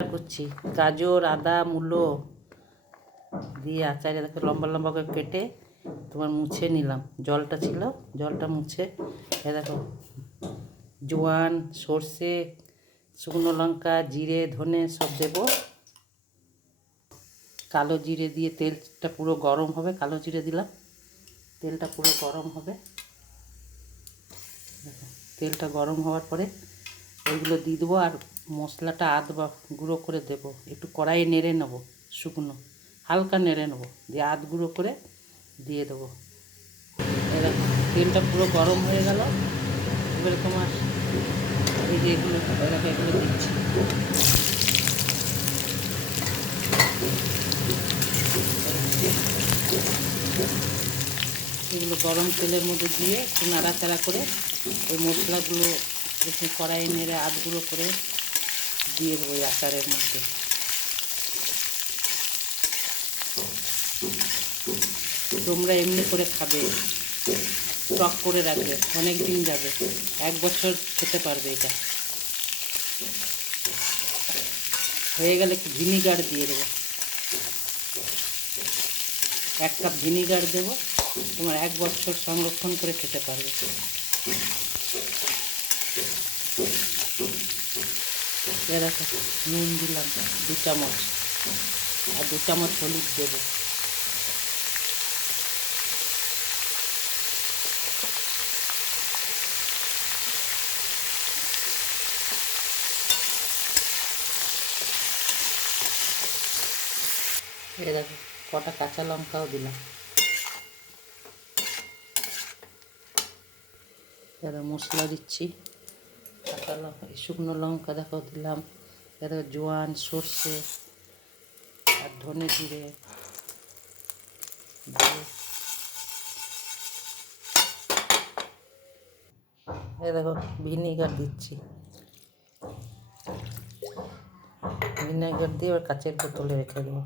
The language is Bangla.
করছি গাজর, আদা, মূলো দিয়ে আচারে দেখো লম্বা লম্বা করে কেটে তোমার মুছে নিলাম। জলটা ছিল, জলটা মুছে এ দেখো জোয়ান, সর্ষে, শুকনো লঙ্কা, জিরে, ধনে সব দেবো। কালো জিরে দিয়ে তেলটা পুরো গরম হবে, কালো জিরে দিলাম, তেলটা পুরো গরম হবে। তেলটা গরম হওয়ার পরে ওইগুলো দিয়ে দেবো আর মশলাটা বা গুঁড়ো করে দেবো। একটু কড়াইয়ে নেড়ে নেবো, শুকনো হালকা নেড়ে নেবো, দিয়ে গুঁড়ো করে দিয়ে দেবো। এরকম তেলটা পুরো গরম হয়ে গেল। এবারে তোমার এই যে এগুলো এগুলো দিচ্ছি। এগুলো গরম তেলের মধ্যে দিয়ে একটু নাড়াচাড়া করে ওই মশলাগুলো একটু কড়াইয়ে নেড়ে গুঁড়ো করে দিয়ে দেবো ওই আচারের মধ্যে। তোমরা এমনি করে খাবে, স্টক করে রাখবে, অনেক দিন যাবে, 1 বছর খেতে পারবে। এটা হয়ে গেলে একটু ভিনিগার দিয়ে দেবো, 1 কাপ ভিনিগার দেবো, তোমার 1 বছর সংরক্ষণ করে খেতে পারবে। দেখো নুন দিলাম 2 চামচ আর 2 চামচ হলুদ দেবো। এই দেখো কটা কাঁচা লঙ্কাও দিলাম। এবার মশলা দিচ্ছি, কাঁচা লঙ্কা, শুকনো লঙ্কা দেখো দিলাম, দেখো জোয়ান, সর্ষে আর ধনে জিরে দিয়ে এই দেখো ভিনিগার দিচ্ছি। ভিনেগার দিয়ে এবার কাচের বোতলে রেখে দেবো।